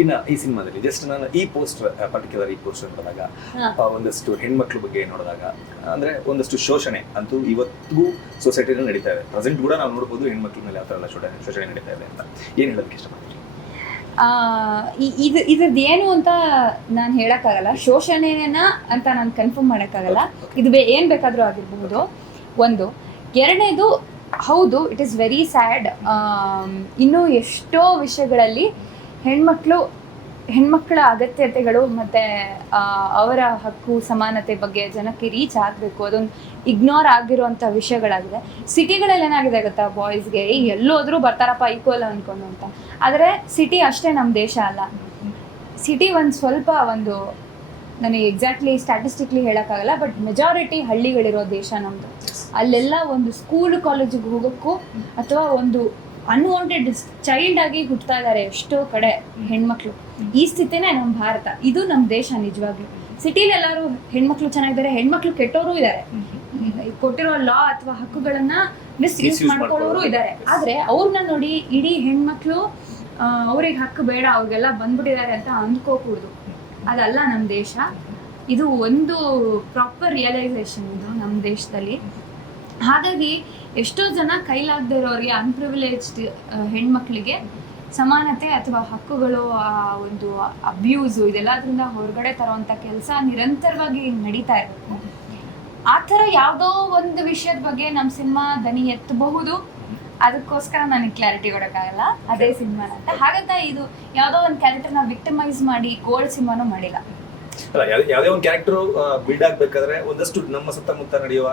ಇನ್ನು ಈ ಸಿನಿಮಾದಲ್ಲಿ ಜಸ್ಟ್ ನಾನು ಈ ಪರ್ಟಿಕ್ಯುಲರ್ ಈ ಪೋಸ್ಟರ್ ನೋಡಿದಾಗ ಒಂದಷ್ಟು ಹೆಣ್ಮಕ್ಳ ಬಗ್ಗೆ ನೋಡಿದಾಗ ಅಂದ್ರೆ ಒಂದಷ್ಟು ಶೋಷಣೆ ಅಂತೂ ಇವತ್ತಿಗೂ ಸೊಸೈಟಿನಲ್ಲಿ ನಡೀತಾ ಇದೆ. ಪ್ರೆಸೆಂಟ್ ಕೂಡ ನಾವು ನೋಡ್ಬೋದು ಹೆಣ್ಮಕ್ಳ ಮೇಲೆ ಯಾವ ಥರ ಎಲ್ಲ ಶೋಷಣೆ ನಡೀತಾ ಇದೆ ಅಂತ. ಏನು ಹೇಳೋದಕ್ಕೆ ಇಷ್ಟಪಡ್ತೀನಿ? ಇದ್ರದ್ದು ಏನು ಅಂತ ನಾನು ಹೇಳಕ್ಕಾಗಲ್ಲ, ಶೋಷಣೆನ ಅಂತ ನಾನು ಕನ್ಫರ್ಮ್ ಮಾಡೋಕ್ಕಾಗಲ್ಲ. ಇದು ಏನ್ ಬೇಕಾದ್ರೂ ಆಗಿರಬಹುದು. ಒಂದು, ಎರಡನೇದು, ಹೌದು, ಇಟ್ ಈಸ್ ವೆರಿ ಸ್ಯಾಡ್. ಇನ್ನೂ ಎಷ್ಟೋ ವಿಷಯಗಳಲ್ಲಿ ಹೆಣ್ಮಕ್ಳ ಅಗತ್ಯತೆಗಳು ಮತ್ತು ಅವರ ಹಕ್ಕು ಸಮಾನತೆ ಬಗ್ಗೆ ಜನಕ್ಕೆ ರೀಚ್ ಆಗಬೇಕು, ಅದೊಂದು ಇಗ್ನೋರ್ ಆಗಿರುವಂಥ ವಿಷಯಗಳಾಗಿದೆ. ಸಿಟಿಗಳಲ್ಲಿ ಏನಾಗಿದೆ ಗೊತ್ತಾ, ಬಾಯ್ಸ್ಗೆ ಎಲ್ಲೋದ್ರೂ ಬರ್ತಾರಪ್ಪ ಈಕ್ವಲ್ ಅಂದ್ಕೊಂಡು ಅಂತ. ಆದರೆ ಸಿಟಿ ಅಷ್ಟೇ ನಮ್ಮ ದೇಶ ಅಲ್ಲ. ಸಿಟಿ ಒಂದು ನನಗೆ ಎಕ್ಸಾಕ್ಟ್ಲಿ ಸ್ಟ್ಯಾಟಿಸ್ಟಿಕ್ಲಿ ಹೇಳೋಕ್ಕಾಗಲ್ಲ, ಬಟ್ ಮೆಜಾರಿಟಿ ಹಳ್ಳಿಗಳಿರೋ ದೇಶ ನಮ್ಮದು. ಅಲ್ಲೆಲ್ಲ ಒಂದು ಸ್ಕೂಲ್ ಕಾಲೇಜಿಗೆ ಹೋಗೋಕ್ಕೂ ಅಥವಾ ಒಂದು ಅನ್ವಾಂಟೆಡ್ ಚೈಲ್ಡ್ ಆಗಿ ಹುಟ್ಟುತ್ತಾ ಇದ್ದಾರೆ ಎಷ್ಟೋ ಕಡೆ ಹೆಣ್ಮಕ್ಳು. ಈ ಸ್ಥಿತಿನೇ ನಮ್ಮ ಭಾರತ, ಇದು ನಮ್ಮ ದೇಶ ನಿಜವಾಗ್ಲೂ. ಸಿಟಿಲಿ ಎಲ್ಲರೂ ಹೆಣ್ಮಕ್ಳು ಚೆನ್ನಾಗಿದ್ದಾರೆ, ಹೆಣ್ಮಕ್ಳು ಕೆಟ್ಟೋರು ಇದ್ದಾರೆ, ಕೊಟ್ಟಿರೋ ಲಾ ಅಥವಾ ಹಕ್ಕುಗಳನ್ನ ಮಿಸ್ಯೂಸ್ ಮಾಡ್ಕೊಳ್ಳೋರು ಇದ್ದಾರೆ. ಆದ್ರೆ ಅವ್ರನ್ನ ನೋಡಿ ಇಡೀ ಹೆಣ್ಮಕ್ಳು ಅವ್ರಿಗೆ ಹಕ್ಕು ಬೇಡ, ಅವ್ರಿಗೆಲ್ಲ ಬಂದ್ಬಿಟ್ಟಿದ್ದಾರೆ ಅಂತ ಅಂದ್ಕೋಕೂಡ್ದು. ಅದಲ್ಲ ನಮ್ಮ ದೇಶ. ಇದು ಒಂದು ಪ್ರಾಪರ್ ರಿಯಲೈಸೇಷನ್ ಇದು ನಮ್ಮ ದೇಶದಲ್ಲಿ. ಹಾಗಾಗಿ ಎಷ್ಟೋ ಜನ ಕೈಲಾಗದೇ ಇರೋರಿಗೆ, ಅನ್ಪ್ರಿವಿಲೇಜ್ಡ್ ಹೆಣ್ಮಕ್ಳಿಗೆ ಸಮಾನತೆ ಅಥವಾ ಹಕ್ಕುಗಳು, ಒಂದು ಅಬ್ಯೂಸು, ಇದೆಲ್ಲದರಿಂದ ಹೊರಗಡೆ ತರುವಂಥ ಕೆಲಸ ನಿರಂತರವಾಗಿ ನಡೀತಾ ಇರಬೇಕು. ಆ ಥರ ಯಾವುದೋ ಒಂದು ವಿಷಯದ ಬಗ್ಗೆ ನಮ್ಮ ಸಿನಿಮಾ ದನಿ ಎತ್ತಬಹುದು. ಅದಕ್ಕೋಸ್ಕರ ನನಗೆ ಕ್ಲಾರಿಟಿ ಕೊಡೋಕ್ಕಾಗಲ್ಲ ಅದೇ ಸಿನಿಮಾನ ಅಂತ. ಹಾಗಂತ ಇದು ಯಾವುದೋ ಒಂದು ಕ್ಯಾರೆಕ್ಟರ್ನ ವಿಕ್ಟಿಮೈಸ್ ಮಾಡಿ ಗೋಲ್ಡ್ ಸಿನಿಮಾನೂ ಮಾಡಿಲ್ಲ. ಅಲ್ಲ, ಯಾವುದೇ ಒಂದು ಕ್ಯಾರೆಕ್ಟರ್ ಬಿಲ್ಡ್ ಆಗ್ಬೇಕಾದ್ರೆ ಒಂದಷ್ಟು ನಮ್ಮ ಸುತ್ತಮುತ್ತ ನಡೆಯುವ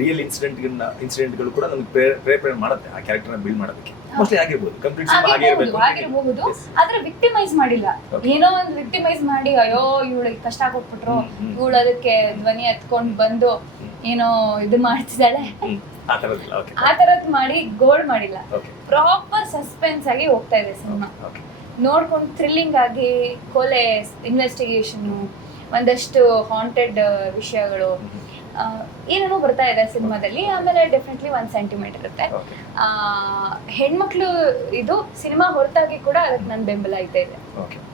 ರಿಯಲ್ ಇನ್ಸಿಡೆಂಟ್ಗಳು ಕೂಡ ನಮ್ಗೆ ಪ್ರೇರಣೆ ಮಾಡುತ್ತೆ ಆ ಕ್ಯಾರೆಕ್ಟರ್ನ ಬಿಲ್ಡ್ ಮಾಡೋದಕ್ಕೆ. ಮೋಸ್ಟ್ಲಿ ಆಗಿರ್ಬೋದು, ಕಂಪ್ಲೀಟ್ ಆಗಿರಬಹುದು. ಆದ್ರೆ ವಿಕ್ಟಿಮೈಸ್ ಮಾಡಿಲ್ಲ. ಏನೋ ಒಂದು ವಿಕ್ಟಿಮೈಸ್ ಮಾಡಿ ಅಯ್ಯೋ ಇವಳಿಗೆ ಕಷ್ಟ ಕೊಟ್ಬಿಟ್ರು, ಇವಳು ಅದಕ್ಕೆ ಧ್ವನಿ ಎತ್ಕೊಂಡು ಬಂದು ಏನೋ ಇದು ಮಾಡ್ತಿದ್ದಾಳೆ, ಆ ತರದ್ ಮಾಡಿ ಗೋಲ್ಡ್ ಮಾಡಿಲ್ಲ. ಪ್ರಾಪರ್ ಸಸ್ಪೆನ್ಸ್ ಆಗಿ ಹೋಗ್ತಾ ಇದೆ ಸಿನಿಮಾ. ನೋಡ್ಕೊಂಡು ಥ್ರಿಲ್ಲಿಂಗ್ ಆಗಿ ಕೊಲೆ, ಇನ್ವೆಸ್ಟಿಗೇಷನ್, ಒಂದಷ್ಟು ಹಾಂಟೆಡ್ ವಿಷಯಗಳು ಏನೇನೋ ಬರ್ತಾ ಇದೆ ಸಿನಿಮಾದಲ್ಲಿ. ಆಮೇಲೆ ಡೆಫಿನೆಟ್ಲಿ ಒಂದು ಸೆಂಟಿಮೆಂಟ್ ಇರುತ್ತೆ. ಹೆಣ್ಮಕ್ಳು ಇದು ಸಿನಿಮಾ ಹೊರತಾಗಿ ಕೂಡ ಅದಕ್ಕೆ ನನ್ನ ಬೆಂಬಲ ಇದೆ.